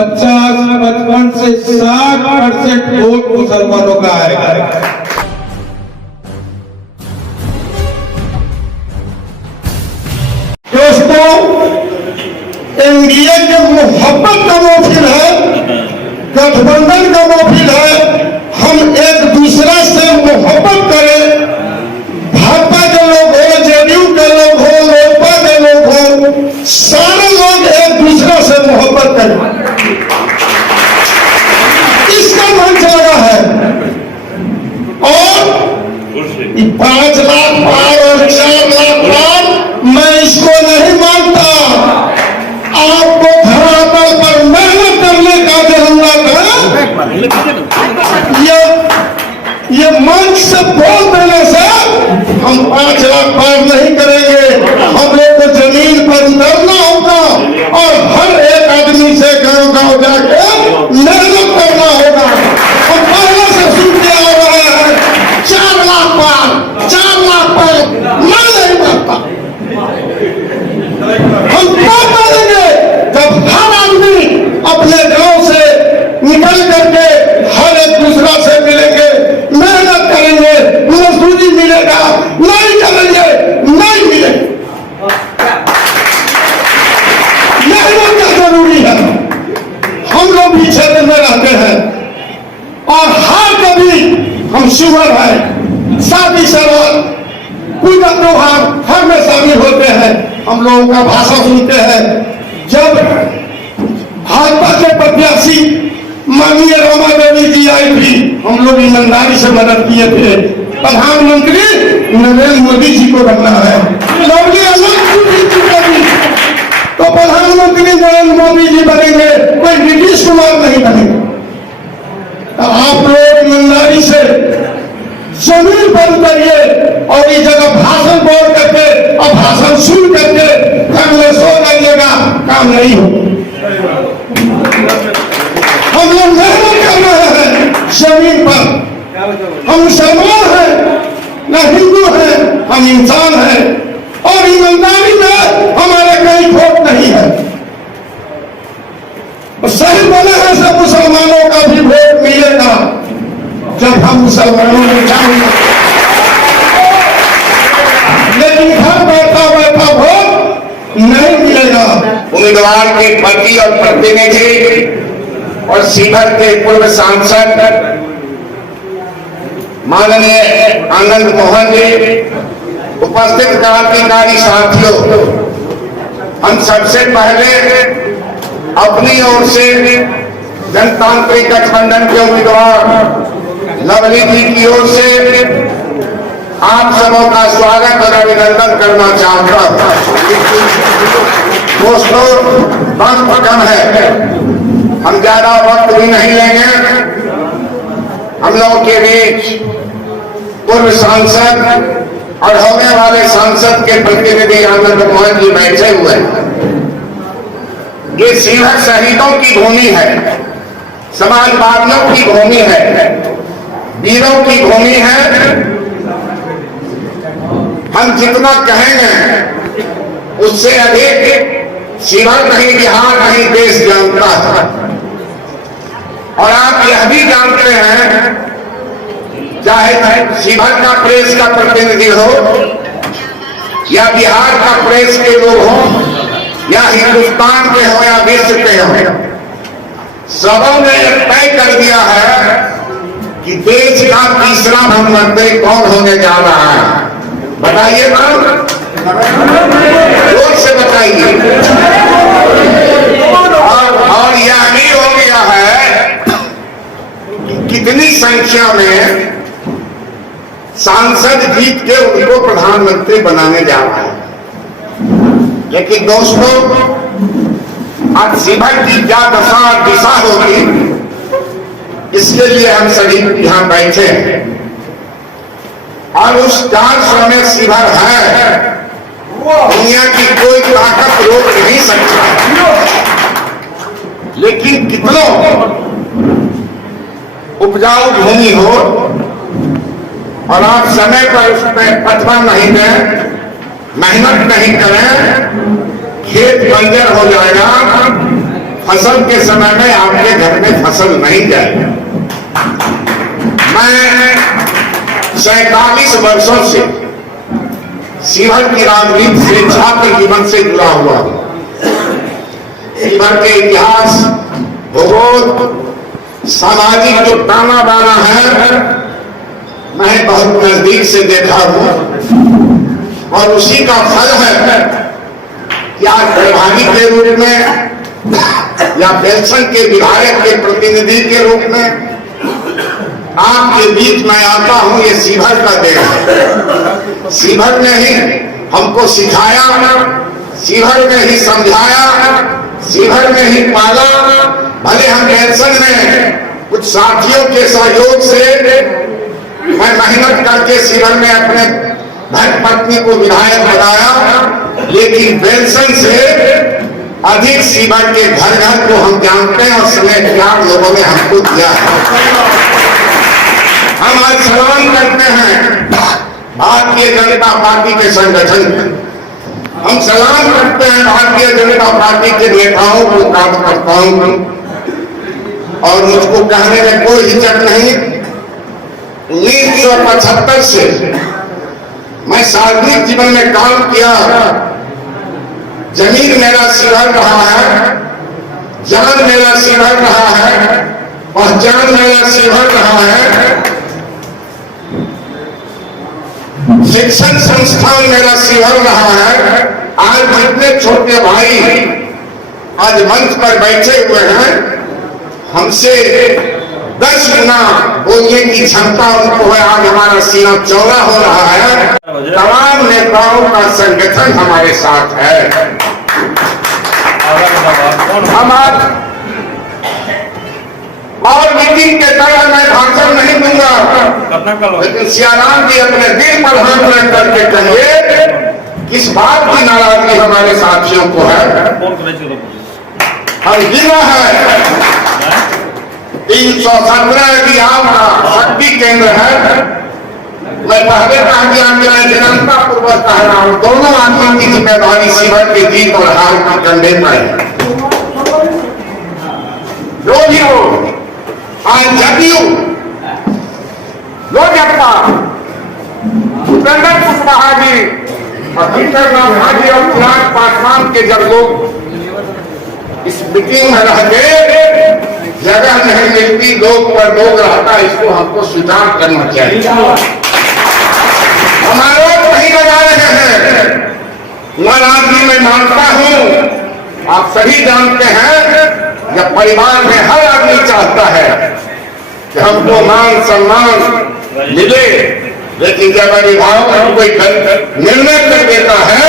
55 से 60% वोट मुसलमानों का आएगा। दोस्तों, एनडीए के मोहब्बत का महफिल है, गठबंधन का महफिल है। हम एक दूसरे से मोहब्बत करें। भाजपा के लोग हो, जेडीयू के लोग हो, लोजपा के लोग हो, सारे लोग एक दूसरे से मोहब्बत करें। इसका मंच लगा है। और 5 लाख पार और 4 लाख पार, मैं इसको नहीं मानता। आपको धरातल पर मेहनत करने का जरूरत है। ये मंच से बोल देने से हम 5 लाख पार नहीं करेंगे। हम लोग को जमीन पर उतरना होगा और हर एक आदमी से गांव गांव जाके मेहनत करना होगा। हम पहले से सुन के आ रहे हैं 4 लाख पार, 4 लाख पार, मैं नहीं मानता। हम क्या करेंगे जब हर आदमी अपने गांव से निकल करके हर एक दूसरा से मिलेंगे, मेहनत करेंगे, मजदूरी मिलेगा, नहीं करेंगे नहीं मिलेगा। मेहनत का जरूरी है। हम लोग भी क्षेत्र में रहते हैं और हर कभी हम शुगर है, शादी शराब, पूजा त्योहार हर में शामिल होते हैं। हम लोगों का भाषण सुनते हैं। जब भाजपा के प्रत्याशी माननीय रमा देवी जी आई थी, हम लोग ईमानदारी से मदद किए थे। प्रधानमंत्री नरेंद्र मोदी जी को बनना है, लवली अलग जी चुकेगी तो प्रधानमंत्री नरेंद्र मोदी जी बनेंगे, कोई नीतीश कुमार नहीं बनेंगे। अब आप लोग ईमानदारी से जमीन पर उतरिए और इस जगह भाषण बोल करके और भाषण सुन करके घर में सो जाइएगा, काम नहीं हो। हम लोग मेहनत कर रहे हैं जमीन पर। हम मुसलमान हैं न हिंदू हैं, हम इंसान हैं और ईमानदारी में हमारे कहीं खोट नहीं है। सही बोले हैं सब मुसलमानों का भी वोट मिलेगा जब हम मुसलमानों में जाएंगे, लेकिन घर बैठा बैठा वोट नहीं मिलेगा। उम्मीदवार के पति और प्रतिनिधि और सीभर के पूर्व सांसद माननीय आनंद मोहन जी, उपस्थित क्रांतिकारी साथियों, हम सबसे पहले अपनी ओर से जनतांत्रिक गठबंधन के उम्मीदवार लवली जी की ओर से आप सबों का स्वागत और अभिनंदन करना चाहता हूं। दोस्तों, वक्त कम है, हम ज्यादा वक्त भी नहीं लेंगे। हम लोगों के बीच पूर्व सांसद और होने वाले सांसद के प्रतिनिधि आनंद मोहन जी बैठे हुए हैं। ये सीभर शहीदों की भूमि है, समाजवादियों की भूमि है, वीरों की भूमि है। हम जितना कहेंगे उससे अधिक सीभर नहीं, बिहार नहीं, देश जानता है। और आप यह भी जानते हैं, चाहे सीभर का प्रेस का प्रतिनिधि हो या बिहार का प्रेस के लोग हो या हिंदुस्तान के हो या विश्व के हो, सबों ने तय कर दिया है कि देश का तीसरा प्रधानमंत्री कौन होने जा रहा है। बताइए ना, जोर से बताइए। और यह भी हो गया है कि कितनी संख्या में सांसद जीत के उनको प्रधानमंत्री बनाने जा रहा है। लेकिन दोस्तों, आज सीभर की क्या दशा और दिशा होगी, इसके लिए हम सभी यहां बैठे हैं। और उस 400 में सीभर है, दुनिया की कोई ताकत रोक नहीं सकता। लेकिन कितनों उपजाऊ भूमि हो और आप समय पर उसमें पटवा नहीं दें, मेहनत नहीं करें, खेत बंजर हो जाएगा, फसल के समय में आपके घर में फसल नहीं जाएगी। मैं 47 वर्षों से शिवहर की राजनीति से, छात्र जीवन से जुड़ा हुआ हूं। शिवहर के इतिहास, भूगोल, सामाजिक जो ताना बाना है, मैं बहुत नजदीक से देखा हूं और उसी का फल है कि आज प्रभारी के रूप में या पेंशन के विधायक के प्रतिनिधि के रूप में आपके बीच में आता हूं। ये शिवहर का देन है। शिवहर ने ही हमको सिखाया, शिवहर ने ही समझाया, शिवहर ने ही पाला। भले हम पेंशन में कुछ साथियों के सहयोग से मैं मेहनत करके शिवहर में अपने धर्म पत्नी को विधायक बनाया, लेकिन पेंशन से अधिक शिवहर के घर घर को हम जानते हैं और स्नेह प्यार लोगों ने हमको दिया है। हम आज सलाम करते हैं भारतीय जनता पार्टी के संगठन में। हम सलाम करते हैं भारतीय जनता पार्टी के नेताओं को, कार्यकर्ताओं को, और मुझको कहने में कोई हिचक नहीं। 1975 से मैं सार्वजनिक जीवन में काम किया। जमीन मेरा शिवहर रहा है, जान मेरा शिवहर रहा है, पहचान मेरा शिवहर रहा है, शिक्षण संस्थान मेरा शिवहर रहा है। आज जितने छोटे भाई आज मंच पर बैठे हुए हैं, हमसे 10 गुना बोलने की क्षमता उनको है। आज हमारा सीना चौड़ा हो रहा है। तमाम नेताओं का संगठन हमारे साथ है। हम आज और मीटिंग के तरह मैं भाषण नहीं दूंगा, लेकिन सियाराम जी अपने दिल पर हाथ रख करके कहिए किस बात की नाराजगी हमारे साथियों को है। हम जिला है 317 यदि आपका शक्ति केंद्र है। मैं पहले कहा दिया मेरा जनता पूर्वक कह रहा हूं, दोनों आदमी की जिम्मेदारी शिवहर के जीत और हार के कंधे पर है। जो भी हो, आज जदयू, लोजपा, उपेंद्र कुशवाहा जी और भीतरनाथ हाजी और चिराग पासवान के जब लोग इस मीटिंग में रहते, जगह नहीं मिलती, लोग पर लोग रहता, इसको हमको स्वीकार करना चाहिए। हमारे नहीं लगा रहे हैं। नाराजगी मैं मानता हूं, आप सभी जानते हैं, जब परिवार में हर आदमी चाहता है कि हमको मान सम्मान मिले, लेकिन जब अभिभावक कोई निर्णय कर देता है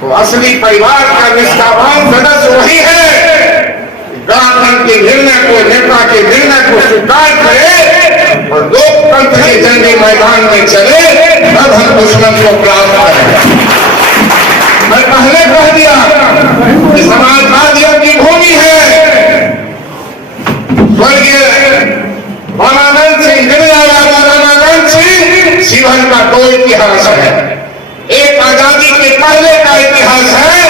तो असली परिवार का निष्ठावान सदस्य वही है। गांधी के निर्णय को, नेता के निर्णय को स्वीकार करे और लोकतंत्र के जंगी मैदान में चले, तब हम दुश्मन को प्राप्त करें। मैं पहले कह दिया कि समाजवादियों की भूमि है। स्वर्गीय रामानंद सिंह, रामानंद सिंह, शिवहर का दो इतिहास है। एक आजादी के पहले का इतिहास है,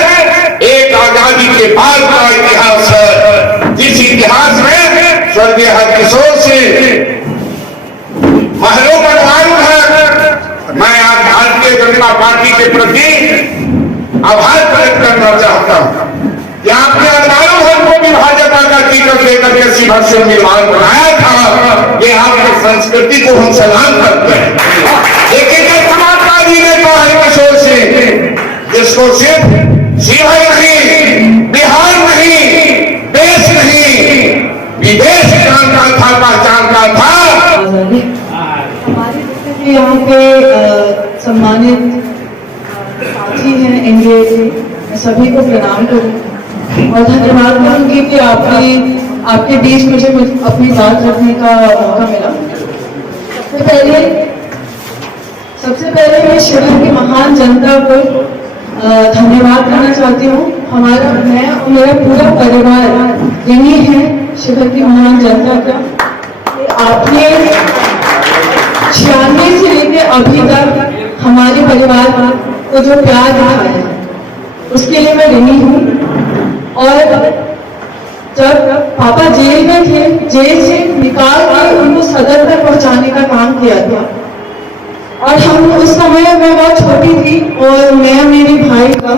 एक आजादी के बाद का इतिहास है। जिस इतिहास में स्वर्गीय हरकिशोर सिंह महलों पर मारूं है, मैं आज भारतीय जनता पार्टी के प्रति आभार प्रकट करना चाहता हूं कि आपने हजारों हमको भी भाजपा का टिकट देकर के शिवहर से निर्माण बनाया था। ये आपकी संस्कृति को हम सलाम करते हैं। लेकिन एक समाजवादी नेता है किशोर सिंह, जिसको सिर्फ शिवहर नहीं, बिहार नहीं, देश नहीं, विदेश जानता था, पहचानता था। हमारे जितने यहाँ पे सम्मानित साथी हैं एनडीए के, मैं सभी को प्रणाम करूँ और धन्यवाद करूँगी कि आपके बीच मुझे अपनी बात रखने का मौका मिला। सबसे पहले मैं शिवहर की महान जनता को धन्यवाद करना चाहती हूँ। मैं और मेरा पूरा परिवार यही है शिवहर की महान जनता का। आपने 96 से लेकर अभी तक हमारे परिवार को जो प्यार दिखाया है, उसके लिए मैं ऋणी हूँ। और जब पापा जेल में थे, जेल से निकाल के उनको सदर तक पहुंचाने का काम किया था। और हम उस समय मैं बहुत छोटी थी और मैं मेरे भाई का,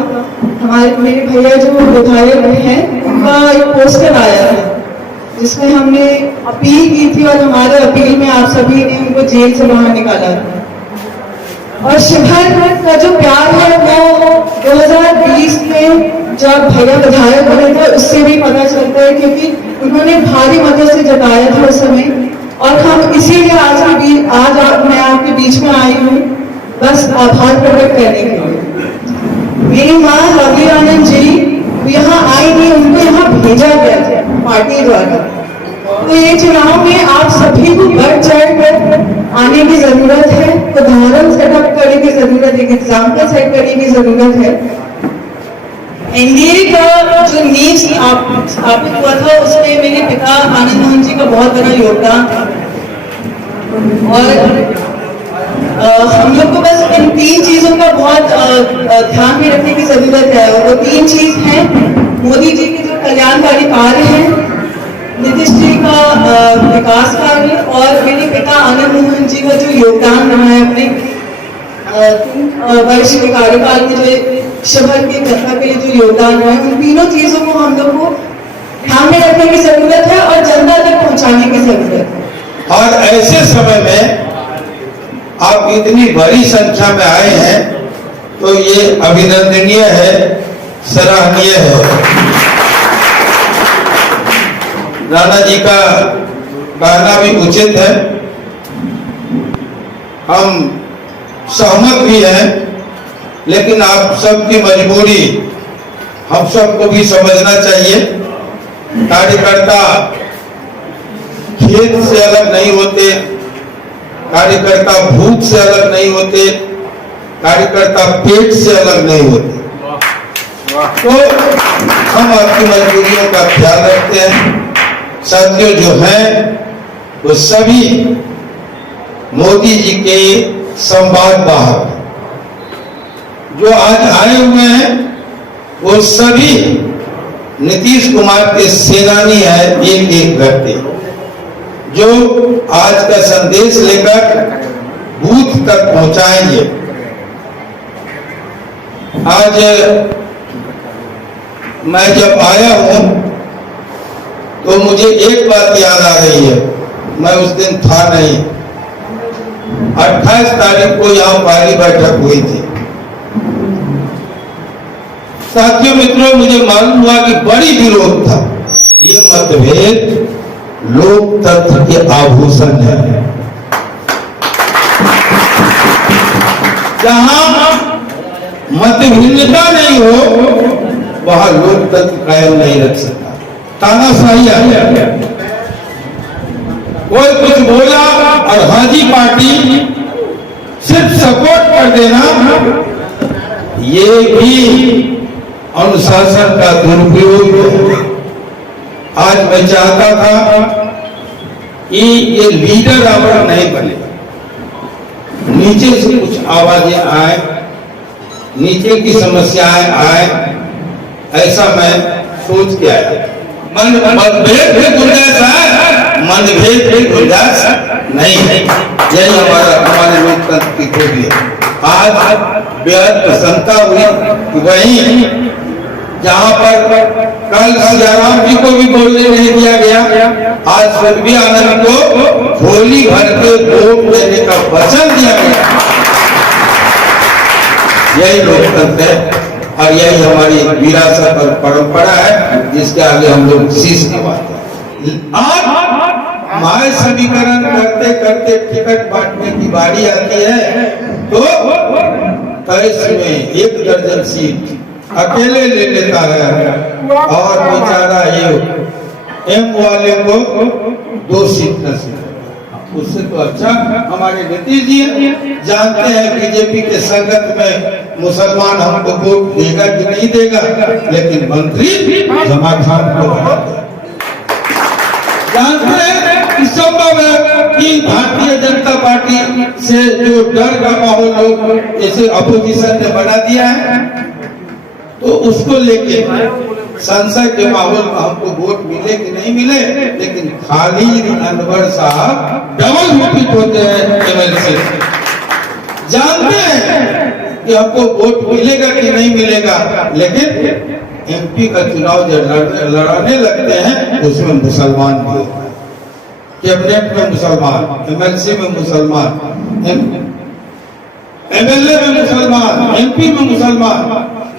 मेरे भैया जो विधायक हैं, उनका एक पोस्टर आया था जिसमें हमने अपील की थी और हमारे अपील में आप सभी ने उनको जेल से बाहर निकाला था। और शिवहर का जो प्यार है वो 2020 में जब भैया विधायक बने थे उससे भी पता चलता है, क्योंकि उन्होंने भारी मतों से जताया था उस समय। और हम इसीलिए आज मैं आपके बीच में आई हूँ बस आभार प्रकट करने के लिए। मेरी माँ लवली आनंद जी यहाँ आई नहीं, उनको यहाँ भेजा गया था पार्टी द्वारा। तो ये चुनाव में आप सभी को बढ़ चढ़ कर आने की जरूरत है, उदाहरण सेटअप करने की जरूरत है, एग्जाम्पल सेट करने की जरूरत है। एनडीए का जो नींव स्थापित हुआ था उसमें मेरे पिता आनंद मोहन जी का बहुत बड़ा योगदान था। और हम लोग को बस इन 3 चीजों का बहुत ध्यान में रखने की जरूरत है। और वो 3 चीज हैं, मोदी जी के जो कल्याणकारी कार्य हैं, नीतीश जी का विकास कार्य, और मेरे पिता आनंद मोहन जी का जो योगदान रहा है अपने 3 वर्ष के कार्यकाल में, जो शिवहर की जनता के लिए जो योगदान रहा है, उन तीनों चीजों को हम लोग को ध्यान में रखने की जरूरत है और जनता तक पहुंचाने की जरूरत है। और ऐसे समय में आप इतनी बड़ी संख्या में आए हैं तो ये अभिनंदनीय है, सराहनीय है। राणा जी का कहना भी उचित है, हम सहमत भी हैं, लेकिन आप सबकी मजबूरी हम सबको भी समझना चाहिए। कार्यकर्ता खेत से अलग नहीं होते, कार्यकर्ता भूख से अलग नहीं होते, कार्यकर्ता पेट से अलग नहीं होते। तो हम आपकी मजबूरियों का ख्याल रखते हैं। साथियों जो हैं वो सभी मोदी जी के संवाद वाहक जो आज आए हुए हैं, वो सभी नीतीश कुमार के सेनानी है, एक एक व्यक्ति जो आज का संदेश लेकर बूथ तक पहुंचाएंगे। आज मैं जब आया हूं तो मुझे एक बात याद आ रही है, मैं उस दिन था नहीं। 28 तारीख को यहाँ पहली बैठक हुई थी। साथियों मित्रों, मुझे मालूम हुआ कि बड़ी विरोध था। ये मतभेद लोकतंत्र के आभूषण है। जहां मतभिन्नता नहीं हो वहां लोकतंत्र कायम नहीं रख सकता। तानाशाही आ गया, कोई कुछ बोला और हाजी पार्टी सिर्फ सपोर्ट कर देना, ये भी अनुशासन का दुरुपयोग है। आज मैं चाहता था कि ये लीडर आवर नहीं बने, नीचे से कुछ आवाजें आए, नीचे की समस्याएं आए, ऐसा मैं सोच के आया। मतभेद भी गुंजाइश है, मतभेद भी गुंजाइश नहीं है। यही हमारे लोकतंत्र की खूबी है। आज बेहद प्रसन्नता हुई कि वहीं जहां पर कल सियाराम जी को भी बोलने नहीं दिया गया, आज स्वर्गीय आनंद को झोली भर के वोट देने का वचन दिया गया। यही लोकतंत्र है और यही हमारी विरासत और परंपरा है, जिसके आगे हम लोग शीश नवाते हैं। आज माय समीकरण करते करते टिकट बांटने की बारी आती है तो कैस में 1 दर्जन सीट अकेले ले लेता है और बेचारा ये एम वाले को 2 सीट नसीब। उससे तो अच्छा हमारे नीतीश जी जानते हैं बीजेपी के संगत में मुसलमान हमको वोट देगा कि नहीं देगा, लेकिन मंत्री जमा खान को जानते हैं कि संभव है कि भारतीय जनता पार्टी से जो डर का माहौल लोग ऐसे अपोजिशन ने बना दिया है, तो उसको लेके संसद के माहौल में हमको वोट मिले कि नहीं मिले, लेकिन खालिद अनवर साहब डबल रिपीट होते हैं एमएलसी, जानते हैं कि हमको वोट मिलेगा कि नहीं मिलेगा, लेकिन एमपी का चुनाव जब लड़ाने लगते हैं उसमें मुसलमान भी होता है, कैबिनेट में मुसलमान, एमएलसी में मुसलमान, एमएलए में मुसलमान, एमपी में मुसलमान,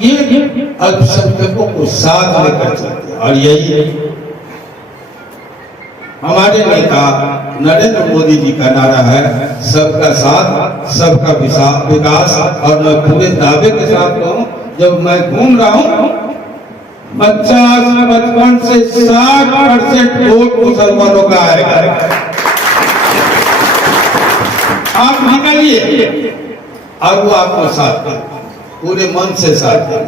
ये अल्पसंख्यकों को साथ लेकर चलते हैं। और यही हमारे नेता नरेंद्र मोदी जी का नारा है, सबका साथ सबका विकास। और मैं पूरे दावे के साथ कहूं, जब मैं घूम रहा हूं 50-55 से 60% वोट मुसलमानों का आएगा। आप निकलिए और वो आपको साथ दें, पूरे मन से साथ दें।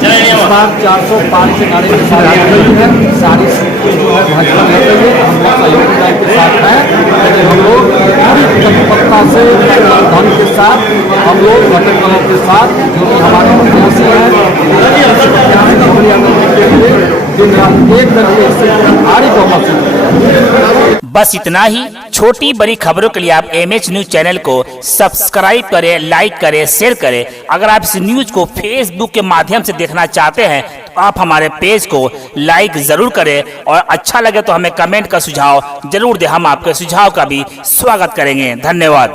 इस बार 405 के नारे के साथ है, सारी सीटें जो है भाजपा लड़ रही है, हम लोग सहयोग के साथ हैं, लेकिन हम लोग पूरी तत्परता से धन के साथ, हम लोग घटक दलों के साथ, जो कि हमारे प्रत्याशी हैं दिन रात एक करके भारी बहुमत से। बस इतना ही। छोटी बड़ी खबरों के लिए आप एमएच न्यूज चैनल को सब्सक्राइब करें, लाइक करें, शेयर करें। अगर आप इस न्यूज को फेसबुक के माध्यम से देखना चाहते हैं तो आप हमारे पेज को लाइक जरूर करें, और अच्छा लगे तो हमें कमेंट का सुझाव जरूर दें, हम आपके सुझाव का भी स्वागत करेंगे। धन्यवाद।